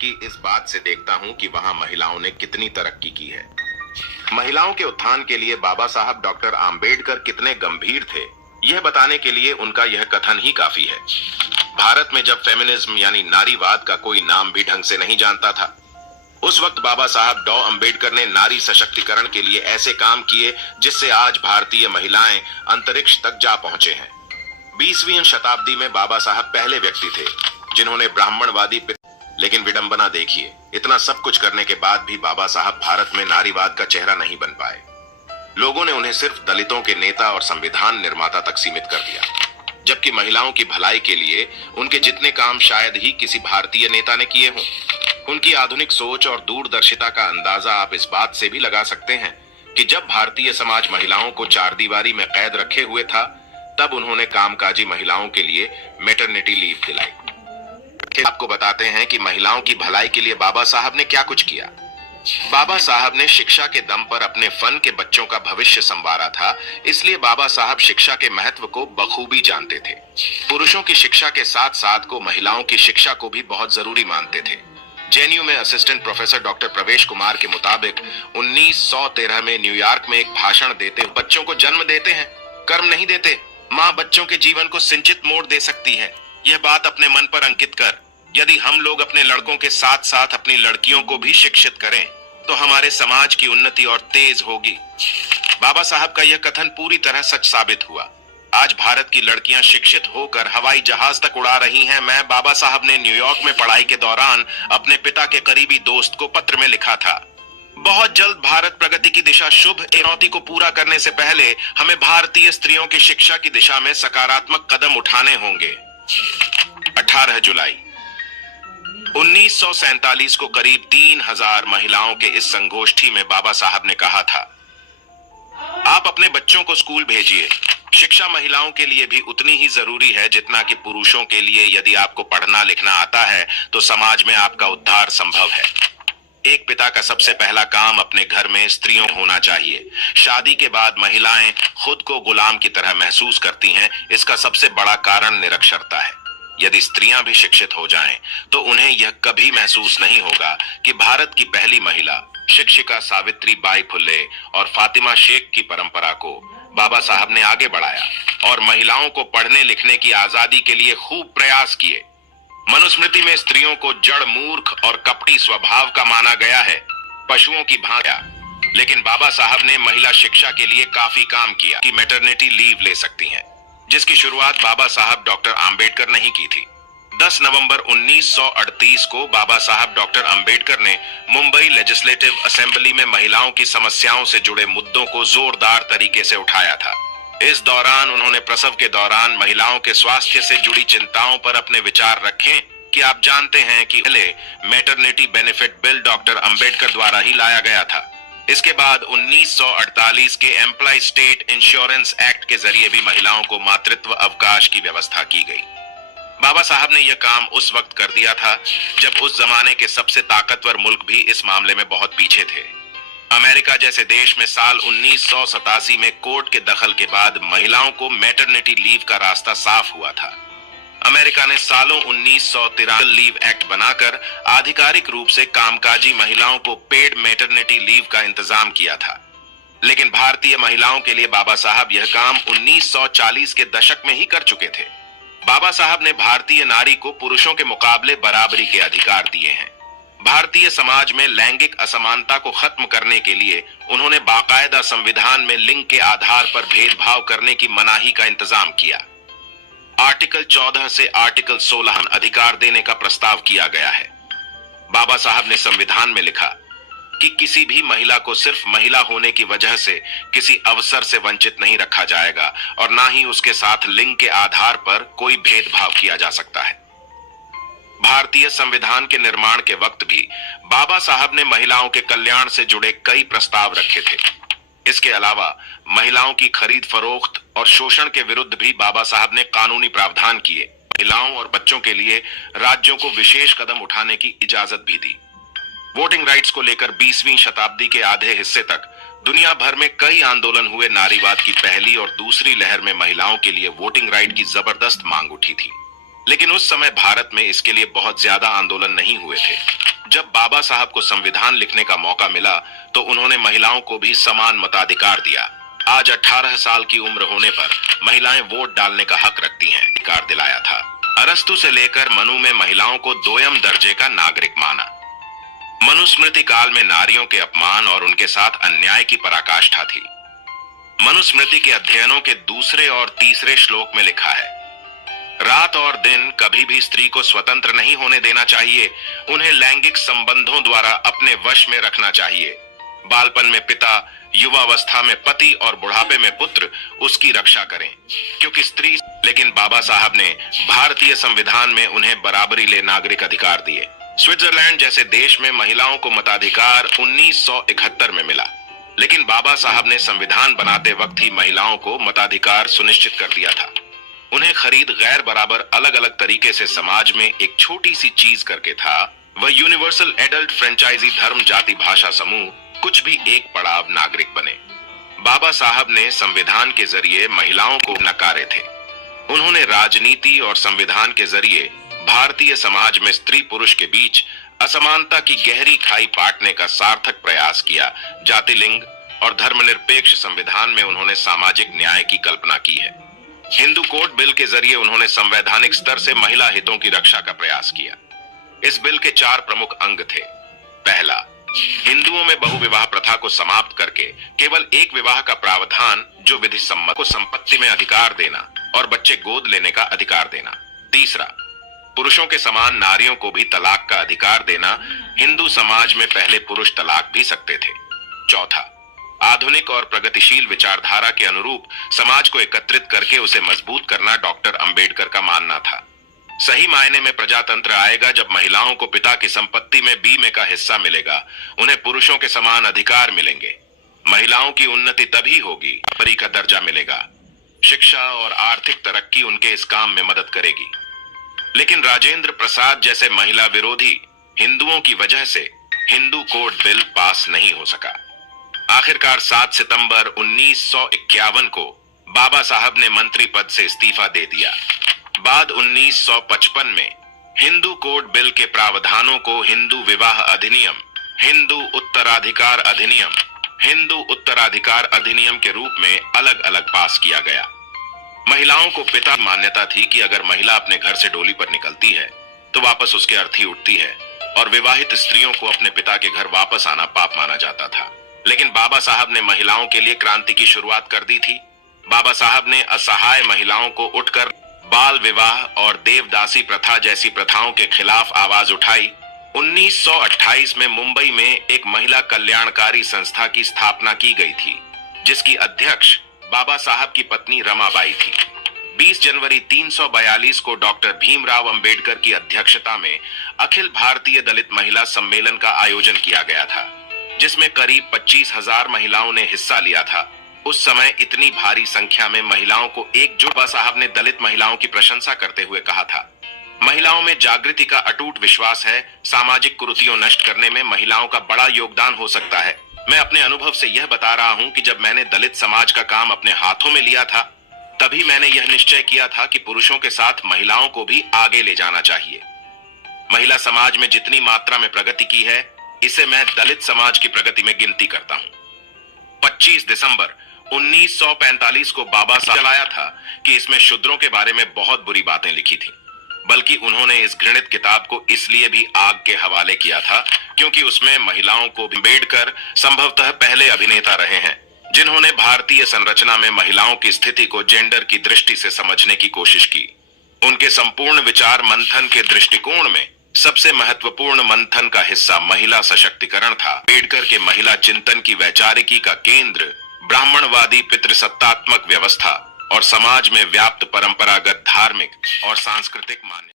तरक्की इस बात से देखता हूं कि वहां महिलाओं ने कितनी तरक्की की है। महिलाओं के उत्थान के लिए बाबा साहब डॉक्टर आम्बेडकर कितने गंभीर थे, यह बताने के लिए उनका यह कथन ही काफी है। भारत में जब फेमिनिज्म यानी नारीवाद का कोई नाम भी ढंग से नहीं जानता था, उस वक्त बाबा साहब डॉ आम्बेडकर ने नारी सशक्तिकरण के लिए ऐसे काम किए जिससे आज भारतीय महिलाएं अंतरिक्ष तक जा पहुंचे हैं। 20वीं शताब्दी में बाबा साहब पहले व्यक्ति थे जिन्होंने ब्राह्मणवादी, लेकिन विडंबना देखिए, इतना सब कुछ करने के बाद भी बाबा साहब भारत में नारीवाद का चेहरा नहीं बन पाए। लोगों ने उन्हें सिर्फ दलितों के नेता और संविधान निर्माता तक सीमित कर दिया, जबकि महिलाओं की भलाई के लिए उनके जितने काम शायद ही किसी भारतीय नेता ने किए हों। उनकी आधुनिक सोच और दूरदर्शिता का अंदाजा आप इस बात से भी लगा सकते हैं कि जब भारतीय समाज महिलाओं को चारदीवारी में कैद रखे हुए था, तब उन्होंने कामकाजी महिलाओं के लिए मैटरनिटी लीव दिलाई। आपको बताते हैं कि महिलाओं की भलाई के लिए बाबा साहब ने क्या कुछ किया। बाबा साहब ने शिक्षा के दम पर अपने फन के बच्चों का भविष्य संवारा था, इसलिए बाबा साहब शिक्षा के महत्व को बखूबी जानते थे। पुरुषों की शिक्षा के साथ साथ को महिलाओं की शिक्षा को भी बहुत जरूरी मानते थे। जेएनयू में असिस्टेंट प्रोफेसर डॉक्टर प्रवेश कुमार के मुताबिक 1913 में न्यूयॉर्क में एक भाषण देते बच्चों को जन्म देते हैं, कर्म नहीं देते। माँ बच्चों के जीवन को सिंचित मोड़ दे सकती है। यह बात अपने मन पर अंकित कर, यदि हम लोग अपने लड़कों के साथ साथ अपनी लड़कियों को भी शिक्षित करें तो हमारे समाज की उन्नति और तेज होगी। बाबा साहब का यह कथन पूरी तरह सच साबित हुआ। आज भारत की लड़कियां शिक्षित होकर हवाई जहाज तक उड़ा रही हैं। मैं बाबा साहब ने न्यूयॉर्क में पढ़ाई के दौरान अपने पिता के करीबी दोस्त को पत्र में लिखा था, बहुत जल्द भारत प्रगति की दिशा शुभ चुनौती को पूरा करने से पहले हमें भारतीय स्त्रियों की शिक्षा की दिशा में सकारात्मक कदम उठाने होंगे। 18 जुलाई 1947 को करीब 3000 महिलाओं के इस संगोष्ठी में बाबा साहब ने कहा था, आप अपने बच्चों को स्कूल भेजिए। शिक्षा महिलाओं के लिए भी उतनी ही जरूरी है जितना कि पुरुषों के लिए। यदि आपको पढ़ना लिखना आता है तो समाज में आपका उद्धार संभव है। एक पिता का सबसे पहला काम अपने घर में स्त्रियों होना चाहिए। शादी के बाद महिलाएं खुद को गुलाम की तरह महसूस करती हैं। इसका सबसे बड़ा कारण निरक्षरता है। यदि स्त्रियां भी शिक्षित हो जाएं, तो उन्हें यह कभी महसूस नहीं होगा कि भारत की पहली महिला शिक्षिका सावित्री बाई फुले और फातिमा शेख की परंपरा को बाबा साहब ने आगे बढ़ाया और महिलाओं को पढ़ने लिखने की आजादी के लिए खूब प्रयास किए। मनुस्मृति में स्त्रियों को जड़, मूर्ख और कपटी स्वभाव का माना गया है, पशुओं की भांति। लेकिन बाबा साहब ने महिला शिक्षा के लिए काफी काम किया कि मैटरनिटी लीव ले सकती हैं, जिसकी शुरुआत बाबा साहब डॉक्टर आम्बेडकर ने ही की थी। 10 नवंबर 1938 को बाबा साहब डॉक्टर आम्बेडकर ने मुंबई लेजिस्लेटिव असेंबली में महिलाओं की समस्याओं से जुड़े मुद्दों को जोरदार तरीके से उठाया था। इस दौरान उन्होंने प्रसव के दौरान महिलाओं के स्वास्थ्य से जुड़ी चिंताओं पर अपने विचार रखे कि आप जानते हैं कि पहले maternity benefit bill doctor Ambedkar द्वारा ही लाया गया था। इसके बाद 1948 के एम्प्लॉय स्टेट इंश्योरेंस एक्ट के जरिए भी महिलाओं को मातृत्व अवकाश की व्यवस्था की गई। बाबा साहब ने यह काम उस वक्त कर दिया था जब उस जमाने के सबसे ताकतवर मुल्क भी इस मामले में बहुत पीछे थे। अमेरिका जैसे देश में साल 1987 में कोर्ट के दखल के बाद महिलाओं को मैटरनिटी लीव का रास्ता साफ हुआ था। अमेरिका ने सालों 1993 लीव एक्ट बनाकर आधिकारिक रूप से कामकाजी महिलाओं को पेड मैटरनिटी लीव का इंतजाम किया था। लेकिन भारतीय महिलाओं के लिए बाबा साहब यह काम 1940 के दशक में ही कर चुके थे। बाबा साहब ने भारतीय नारी को पुरुषों के मुकाबले बराबरी के अधिकार दिए हैं। भारतीय समाज में लैंगिक असमानता को खत्म करने के लिए उन्होंने बाकायदा संविधान में लिंग के आधार पर भेदभाव करने की मनाही का इंतजाम किया। आर्टिकल 14 से आर्टिकल 16 अधिकार देने का प्रस्ताव किया गया है। बाबा साहब ने संविधान में लिखा कि किसी भी महिला को सिर्फ महिला होने की वजह से किसी अवसर से वंचित नहीं रखा जाएगा और ना ही उसके साथ लिंग के आधार पर कोई भेदभाव किया जा सकता है। भारतीय संविधान के निर्माण के वक्त भी बाबा साहब ने महिलाओं के कल्याण से जुड़े कई प्रस्ताव रखे थे। इसके अलावा महिलाओं की खरीद फरोख्त और शोषण के विरुद्ध भी बाबा साहब ने कानूनी प्रावधान किए। महिलाओं और बच्चों के लिए राज्यों को विशेष कदम उठाने की इजाजत भी दी। वोटिंग राइट्स को लेकर 20वीं शताब्दी के आधे हिस्से तक दुनिया भर में कई आंदोलन हुए। नारीवाद की पहली और दूसरी लहर में महिलाओं के लिए वोटिंग राइट की जबरदस्त मांग उठी थी, लेकिन उस समय भारत में इसके लिए बहुत ज्यादा आंदोलन नहीं हुए थे। जब बाबा साहब को संविधान लिखने का मौका मिला तो उन्होंने महिलाओं को भी समान मताधिकार दिया। आज 18 साल की उम्र होने पर महिलाएं वोट डालने का हक रखती हैं, अधिकार दिलाया था। अरस्तु से लेकर मनु में महिलाओं को दोयम दर्जे का नागरिक माना। मनुस्मृति काल में नारियों के अपमान और उनके साथ अन्याय की पराकाष्ठा थी। मनुस्मृति के अध्ययनों के दूसरे और तीसरे श्लोक में लिखा है, रात और दिन कभी भी स्त्री को स्वतंत्र नहीं होने देना चाहिए, उन्हें लैंगिक संबंधों द्वारा अपने वश में रखना चाहिए। बालपन में पिता, युवावस्था में पति और बुढ़ापे में पुत्र उसकी रक्षा करें, क्योंकि स्त्री। लेकिन बाबा साहब ने भारतीय संविधान में उन्हें बराबरी ले नागरिक अधिकार दिए। स्विट्जरलैंड जैसे देश में महिलाओं को मताधिकार 1971 में मिला, लेकिन बाबा साहब ने संविधान बनाते वक्त ही महिलाओं को मताधिकार सुनिश्चित कर दिया था। उन्हें खरीद गैर बराबर अलग अलग तरीके से समाज में एक छोटी सी चीज करके था। वह यूनिवर्सल एडल्ट फ्रेंचाइजी धर्म जाति भाषा समूह कुछ भी एक पड़ाव नागरिक बने। बाबा साहब ने संविधान के जरिए महिलाओं को नकारे थे। उन्होंने राजनीति और संविधान के जरिए भारतीय समाज में स्त्री पुरुष के बीच असमानता की गहरी खाई पाटने का सार्थक प्रयास किया। जाति, लिंग और धर्मनिरपेक्ष संविधान में उन्होंने सामाजिक न्याय की कल्पना की है। हिंदू कोड बिल के जरिए उन्होंने संवैधानिक स्तर से महिला हितों की रक्षा का प्रयास किया। इस बिल के 4 प्रमुख अंग थे। पहला, हिंदुओं में बहुविवाह प्रथा को समाप्त करके केवल एक विवाह का प्रावधान जो विधि सम्मत को संपत्ति में अधिकार देना और बच्चे गोद लेने का अधिकार देना। तीसरा, पुरुषों के समान नारियों को भी तलाक का अधिकार देना। हिंदू समाज में पहले पुरुष तलाक भी सकते थे। चौथा, आधुनिक और प्रगतिशील विचारधारा के अनुरूप समाज को एकत्रित करके उसे मजबूत करना डॉक्टर अंबेडकर का मानना था। सही मायने में प्रजातंत्र आएगा जब महिलाओं को पिता की संपत्ति में बीमे का हिस्सा मिलेगा, उन्हें पुरुषों के समान अधिकार मिलेंगे। महिलाओं की उन्नति तभी होगी, परी का दर्जा मिलेगा। शिक्षा और आर्थिक तरक्की उनके इस काम में मदद करेगी। लेकिन राजेंद्र प्रसाद जैसे महिला विरोधी हिंदुओं की वजह से हिंदू कोड बिल पास नहीं हो सका। आखिरकार 7 सितंबर 1951 को बाबा साहब ने मंत्री पद से इस्तीफा दे दिया। बाद 1955 में हिंदू कोड बिल के प्रावधानों को हिंदू विवाह अधिनियम, हिंदू उत्तराधिकार अधिनियम, हिंदू उत्तराधिकार अधिनियम के रूप में अलग अलग पास किया गया। महिलाओं को पिता मान्यता थी कि अगर महिला अपने घर से डोली पर निकलती है तो वापस उसके अर्थी उठती है और विवाहित स्त्रियों को अपने पिता के घर वापस आना पाप माना जाता था। लेकिन बाबा साहब ने महिलाओं के लिए क्रांति की शुरुआत कर दी थी। बाबा साहब ने असहाय महिलाओं को उठकर बाल विवाह और देवदासी प्रथा जैसी प्रथाओं के खिलाफ आवाज उठाई। 1928 में मुंबई में एक महिला कल्याणकारी संस्था की स्थापना की गई थी, जिसकी अध्यक्ष बाबा साहब की पत्नी रमाबाई थी। 20 जनवरी 342 को डॉक्टर भीमराव अंबेडकर की अध्यक्षता में अखिल भारतीय दलित महिला सम्मेलन का आयोजन किया गया था, जिसमें करीब 25,000 महिलाओं ने हिस्सा लिया था। उस समय इतनी भारी संख्या में महिलाओं को एकजुट बाबा साहब ने दलित महिलाओं की प्रशंसा करते हुए कहा था, महिलाओं में जागृति का अटूट विश्वास है। सामाजिक कुरीतियों नष्ट करने में महिलाओं का बड़ा योगदान हो सकता है। मैं अपने अनुभव से यह बता रहा हूं कि जब मैंने दलित समाज का काम अपने हाथों में लिया था, तभी मैंने यह निश्चय किया था कि पुरुषों के साथ महिलाओं को भी आगे ले जाना चाहिए। महिला समाज में जितनी मात्रा में प्रगति की है, इसे मैं दलित समाज की प्रगति में गिनती करता हूं। 25 दिसंबर 1945 को बाबा साहब चलाया था कि इसमें शूद्रों के बारे में बहुत बुरी बातें लिखी थी, बल्कि उन्होंने इस घृणित किताब को इसलिए भी आग के हवाले किया था क्योंकि उसमें महिलाओं को अंबेडकर संभवतः पहले अभिनेता रहे हैं जिन्होंने भारतीय संरचना में महिलाओं की स्थिति को जेंडर की दृष्टि से समझने की कोशिश की। उनके संपूर्ण विचार मंथन के दृष्टिकोण में सबसे महत्वपूर्ण मंथन का हिस्सा महिला सशक्तिकरण था। अंबेडकर के महिला चिंतन की वैचारिकी का केंद्र ब्राह्मणवादी पितृसत्तात्मक व्यवस्था और समाज में व्याप्त परंपरागत धार्मिक और सांस्कृतिक मान्यता